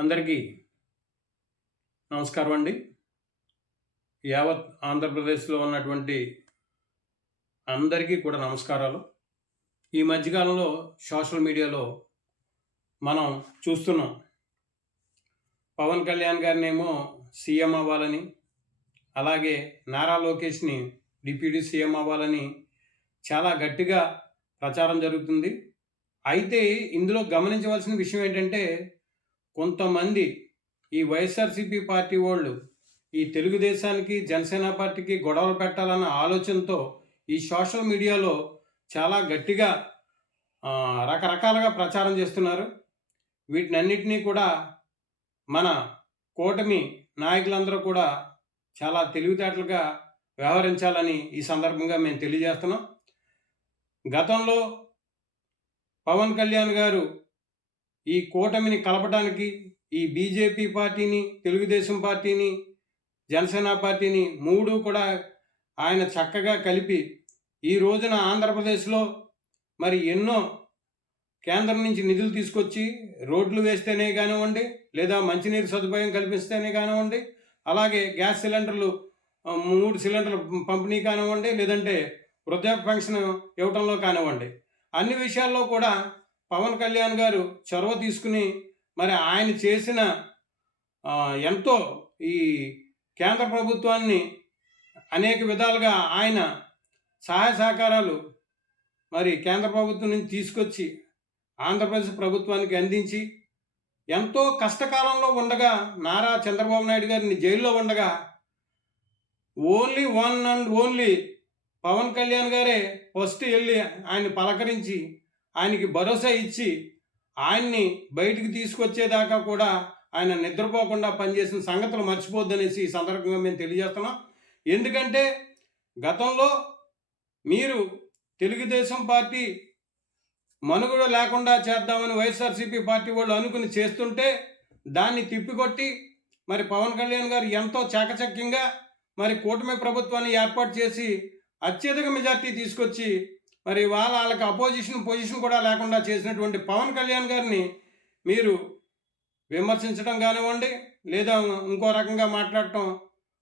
అందరికీ నమస్కారం అండి. యావత్ ఆంధ్రప్రదేశ్లో ఉన్నటువంటి అందరికీ కూడా నమస్కారాలు. ఈ మధ్యకాలంలో సోషల్ మీడియాలో మనం చూస్తున్నాం. పవన్ కళ్యాణ్ గారినేమో సీఎం అవ్వాలని, అలాగే నారా లోకేష్ని డిప్యూటీ సీఎం అవ్వాలని చాలా గట్టిగా ప్రచారం జరుగుతుంది. అయితే ఇందులో గమనించవలసిన విషయం ఏంటంటే, కొంతమంది ఈ వైఎస్ఆర్సీపీ పార్టీ వాళ్ళు ఈ తెలుగుదేశానికి, జనసేన పార్టీకి గొడవలు పెట్టాలన్న ఆలోచనతో ఈ సోషల్ మీడియాలో చాలా గట్టిగా రకరకాలుగా ప్రచారం చేస్తున్నారు. వీటినన్నిటినీ కూడా మన కూటమి నాయకులందరూ కూడా చాలా తెలివితేటలుగా వ్యవహరించాలని ఈ సందర్భంగా మేము తెలియజేస్తున్నాం. గతంలో పవన్ కళ్యాణ్ గారు ఈ కూటమిని కలపడానికి ఈ బీజేపీ పార్టీని, తెలుగుదేశం పార్టీని, జనసేన పార్టీని మూడు కూడా ఆయన చక్కగా కలిపి ఈ రోజున ఆంధ్రప్రదేశ్లో మరి ఎన్నో కేంద్రం నుంచి నిధులు తీసుకొచ్చి రోడ్లు వేస్తేనే కానివ్వండి, లేదా మంచినీరు సదుపాయం కల్పిస్తేనే కానివ్వండి, అలాగే గ్యాస్ సిలిండర్లు 3 సిలిండర్లు పంపిణీ కానివ్వండి, లేదంటే వృద్ధాప్య పెన్షన్ ఇవ్వటంలో కానివ్వండి, అన్ని విషయాల్లో కూడా పవన్ కళ్యాణ్ గారు చొరవ తీసుకుని మరి ఆయన చేసిన ఎంతో ఈ కేంద్ర ప్రభుత్వాన్ని అనేక విధాలుగా ఆయన సహాయ సహకారాలు మరి కేంద్ర ప్రభుత్వం నుంచి తీసుకొచ్చి ఆంధ్రప్రదేశ్ ప్రభుత్వానికి అందించి ఎంతో కష్టకాలంలో ఉండగా నారా చంద్రబాబు నాయుడు గారిని జైల్లో ఉండగా only one and only Pawan Kalyan గారే ఫస్ట్ వెళ్ళి ఆయన పలకరించి ఆయనకి భరోసా ఇచ్చి ఆయన్ని బయటికి తీసుకొచ్చేదాకా కూడా ఆయన నిద్రపోకుండా పనిచేసిన సంగతులు మర్చిపోద్దనేసి ఈ సందర్భంగా మేము తెలియజేస్తున్నాం. ఎందుకంటే గతంలో మీరు తెలుగుదేశం పార్టీ మనుగడ లేకుండా చేద్దామని వైఎస్ఆర్సీపీ పార్టీ వాళ్ళు అనుకుని చేస్తుంటే దాన్ని తిప్పికొట్టి మరి పవన్ కళ్యాణ్ గారు ఎంతో చాకచక్యంగా మరి కూటమి ప్రభుత్వాన్ని ఏర్పాటు చేసి అత్యధిక మెజార్టీ తీసుకొచ్చి మరి వాళ్ళకి పొజిషన్ కూడా లేకుండా చేసినటువంటి పవన్ కళ్యాణ్ గారిని మీరు విమర్శించడం కానివ్వండి, లేదా ఇంకో రకంగా మాట్లాడటం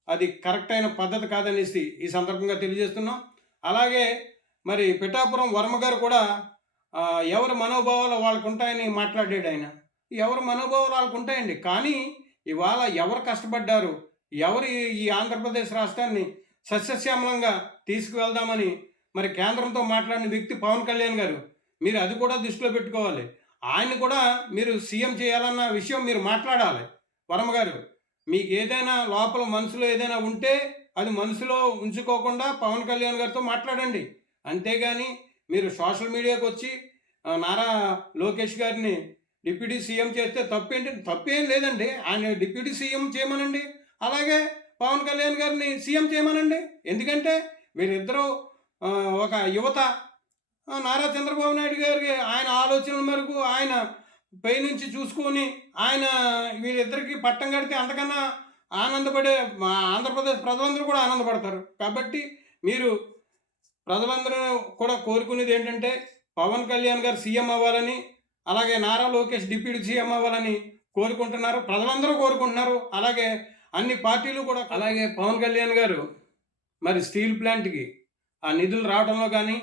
అది కరెక్ట్ అయిన పద్ధతి కాదనేసి ఈ సందర్భంగా తెలియజేస్తున్నాం. అలాగే మరి పిఠాపురం వర్మ గారు కూడా ఎవరి మనోభావాలు వాళ్ళకు ఉంటాయని మాట్లాడాడు. ఆయన ఎవరి మనోభావాలు వాళ్ళకు ఉంటాయండి, కానీ ఇవాళ ఎవరు కష్టపడ్డారు, ఎవరు ఈ ఆంధ్రప్రదేశ్ రాష్ట్రాన్ని సస్యశ్యామలంగా తీసుకువెళ్దామని మరి కేంద్రంతో మాట్లాడిన వ్యక్తి పవన్ కళ్యాణ్ గారు. మీరు అది కూడా దృష్టిలో పెట్టుకోవాలి. ఆయన కూడా మీరు సీఎం చేయాలన్న విషయం మీరు మాట్లాడాలి. వర్మ గారు, మీకు ఏదైనా లోపల మనసులో ఏదైనా ఉంటే అది మనసులో ఉంచుకోకుండా పవన్ కళ్యాణ్ గారితో మాట్లాడండి. అంతేగాని మీరు సోషల్ మీడియాకి వచ్చి నారా లోకేష్ గారిని డిప్యూటీ సీఎం చేస్తే తప్పేంటి? తప్పేం లేదండి. ఆయన డిప్యూటీ సీఎం చేయమనండి, అలాగే పవన్ కళ్యాణ్ గారిని సీఎం చేయమనండి. ఎందుకంటే వీరిద్దరూ ఒక యువత. నారా చంద్రబాబు నాయుడు గారికి ఆయన ఆలోచనల మేరకు ఆయన పైనుంచి చూసుకొని ఆయన వీళ్ళిద్దరికీ పట్టం కడితే అంతకన్నా ఆనందపడే ఆంధ్రప్రదేశ్ ప్రజలందరూ కూడా ఆనందపడతారు. కాబట్టి మీరు ప్రజలందరూ కూడా కోరుకునేది ఏంటంటే పవన్ కళ్యాణ్ గారు సీఎం అవ్వాలని, అలాగే నారా లోకేష్ డిప్యూటీ సీఎం అవ్వాలని కోరుకుంటున్నారు. ప్రజలందరూ కోరుకుంటున్నారు. అలాగే అన్ని పార్టీలు కూడా. అలాగే పవన్ కళ్యాణ్ గారు మరి స్టీల్ ప్లాంట్కి ఆ నిధులు రావడంలో కానీ,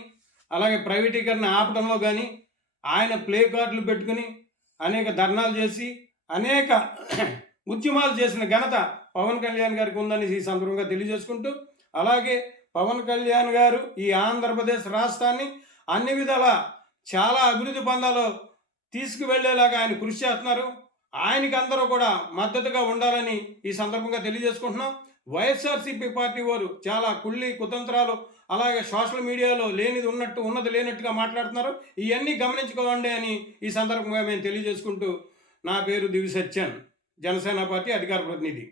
అలాగే ప్రైవేటీకరణ ఆపడంలో కానీ ఆయన ప్లే కార్డులు పెట్టుకుని అనేక ధర్నాలు చేసి అనేక ఉద్యమాలు చేసిన ఘనత పవన్ కళ్యాణ్ గారికి ఉందని ఈ సందర్భంగా తెలియజేసుకుంటూ, అలాగే పవన్ కళ్యాణ్ గారు ఈ ఆంధ్రప్రదేశ్ రాష్ట్రాన్ని అన్ని విధాల చాలా అభివృద్ధి బంధాలు తీసుకువెళ్ళేలాగా ఆయన కృషి చేస్తున్నారు. ఆయనకి అందరూ కూడా మద్దతుగా ఉండాలని ఈ సందర్భంగా తెలియజేసుకుంటున్నాం. వైఎస్ఆర్సీపీ పార్టీ వారు చాలా కుళ్ళి కుతంత్రాలు, అలాగే సోషల్ మీడియాలో లేనిది ఉన్నట్టు, ఉన్నది లేనట్టుగా మాట్లాడుతున్నారు. ఇవన్నీ గమనించుకోండి అని ఈ సందర్భంగా మేము తెలియజేసుకుంటూ, నా పేరు దివి సత్యన్, జనసేన పార్టీ అధికార ప్రతినిధి.